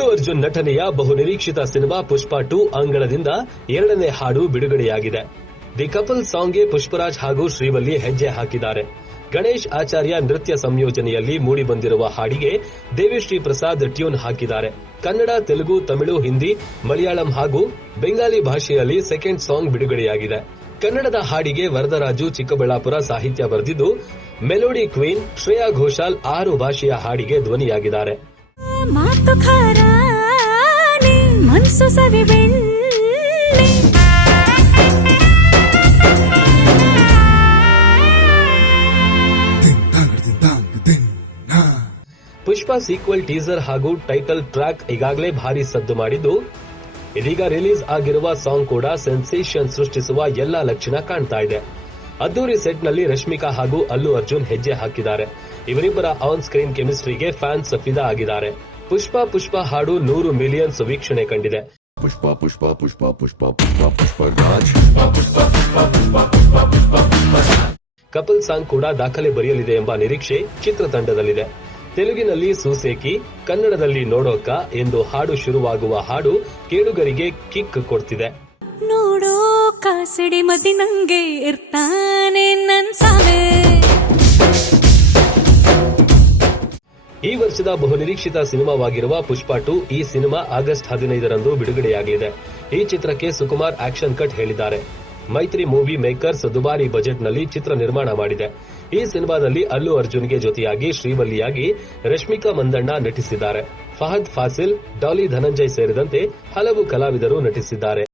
ಅರ್ಜುನ್ ನಟನೆಯ ಬಹುನಿರೀಕ್ಷಿತ cinema Pushpa to ಅಂಗಳದಿಂದ ಎರಡನೇ ಹಾಡು ಬಿಡುಗಡೆಯಾಗಿದೆ. ದಿ ಕಪಲ್ ಸಾಂಗ್ಗೆ ಪುಷ್ಪರಾಜ್ ಹಾಗೂ ಶ್ರೀವಲ್ಲಿ ಹೆಜ್ಜೆ ಹಾಕಿದ್ದಾರೆ. ಗಣೇಶ್ ಆಚಾರ್ಯ ನೃತ್ಯ ಸಂಯೋಜನೆಯಲ್ಲಿ ಮೂಡಿಬಂದಿರುವ ಹಾಡಿಗೆ ದೇವಿಶ್ರೀ ಪ್ರಸಾದ್ ಟ್ಯೂನ್ ಹಾಕಿದ್ದಾರೆ. ಕನ್ನಡ, ತೆಲುಗು, ತಮಿಳು, ಹಿಂದಿ, ಮಲಯಾಳಂ ಹಾಗೂ ಬೆಂಗಾಲಿ ಭಾಷೆಯಲ್ಲಿ ಸೆಕೆಂಡ್ ಸಾಂಗ್ ಬಿಡುಗಡೆಯಾಗಿದೆ. ಕನ್ನಡದ ಹಾಡಿಗೆ ವರದರಾಜು ಚಿಕ್ಕಬಳ್ಳಾಪುರ ಸಾಹಿತ್ಯ ಬರೆದಿದ್ದು, ಮೆಲೋಡಿ ಕ್ವೀನ್ ಶ್ರೇಯಾ ಘೋಷಾಲ್ ಆರು ಭಾಷೆಯ ಹಾಡಿಗೆ ಧ್ವನಿಯಾಗಿದ್ದಾರೆ. ಮಾತು ಖಾರ ನೀ ಮನ್ಸು ಸವಿ. ಪುಷ್ಪ ಸೀಕ್ವೆಲ್ ಟೀಸರ್ ಹಾಗೂ ಟೈಟಲ್ ಟ್ರ್ಯಾಕ್ ಈಗಾಗಲೇ ಭಾರಿ ಸದ್ದು ಮಾಡಿದ್ದು. ಇದೀಗ ರಿಲೀಸ್ ಆಗಿರುವ ಸಾಂಗ್ ಕೂಡ ಸೆನ್ಸೇಷನ್ ಸೃಷ್ಟಿಸುವ ಎಲ್ಲಾ ಲಕ್ಷಣ ಕಾಣ್ತಾ ಇದೆ. ಅದ್ದೂರಿ ಸೆಟ್ನಲ್ಲಿ ರಶ್ಮಿಕಾ ಹಾಗೂ ಅಲ್ಲು ಅರ್ಜುನ್ ಹೆಜ್ಜೆ ಹಾಕಿದ್ದಾರೆ. ಇವರಿಬ್ಬರ ಆನ್ ಸ್ಕ್ರೀನ್ ಕೆಮಿಸ್ಟ್ರಿಗೆ ಫ್ಯಾನ್ಸ್ ಫಿದಾ ಆಗಿದ್ದಾರೆ. ಪುಷ್ಪ ಪುಷ್ಪ ಹಾಡು ನೂರು ಮಿಲಿಯನ್ ವೀಕ್ಷಣೆ ಕಂಡಿದೆ. ಪುಷ್ಪ ಪುಷ್ಪ ಪುಷ್ಪ ಪುಷ್ಪ ಪುಷ್ಪ ಪುಷ್ಪ ಕಪಲ್ ಸಾಂಗ್ ಕೂಡ ದಾಖಲೆ ಬರೆಯಲಿದೆ ಎಂಬ ನಿರೀಕ್ಷೆ ಚಿತ್ರತಂಡದಲ್ಲಿದೆ. ತೆಲುಗಿನಲ್ಲಿ ಸೂಸೇಕಿ ಕನ್ನಡದಲ್ಲಿ ನೋಡೋಕ ಎಂದು ಹಾಡು ಶುರುವಾಗುವ ಹಾಡು ಕೇಳುಗರಿಗೆ ಕಿಕ್ ಕೊಡ್ತಿದೆ. ನೋಡೋ ಕಾಸಿಡಿ ಮದಿ ನಂಗೆ ಇರ್ತಾನೆ ನನ್ ಸಾವೆ. ವರ್ಷದ ಬಹುನಿರೀಕ್ಷಿತ ಸಿನಿಮಾವಾಗಿರುವ ಪುಷ್ಪಾ ಟು ಈ ಸಿನಿಮಾ ಆಗಸ್ಟ್ ಹದಿನೈದರಂದು ಬಿಡುಗಡೆಯಾಗಲಿದೆ. ಈ ಚಿತ್ರಕ್ಕೆ ಸುಕುಮಾರ್ ಆಕ್ಷನ್ ಕಟ್ ಹೇಳಿದ್ದಾರೆ. ಮೈತ್ರಿ ಮೂವಿ ಮೇಕರ್ಸ್ ದುಬಾರಿ ಬಜೆಟ್ನಲ್ಲಿ ಚಿತ್ರ ನಿರ್ಮಾಣ ಮಾಡಿದೆ. ಈ ಸಿನಿಮಾದಲ್ಲಿ ಅಲ್ಲು ಅರ್ಜುನ್ಗೆ ಜೊತೆಯಾಗಿ ಶ್ರೀವಲ್ಲಿಯಾಗಿ ರಶ್ಮಿಕಾ ಮಂದಣ್ಣ ನಟಿಸಿದ್ದಾರೆ. ಫಹದ್ ಫಾಸಿಲ್, ಡಾಲಿ ಧನಂಜಯ್ ಸೇರಿದಂತೆ ಹಲವು ಕಲಾವಿದರು ನಟಿಸಿದ್ದಾರೆ.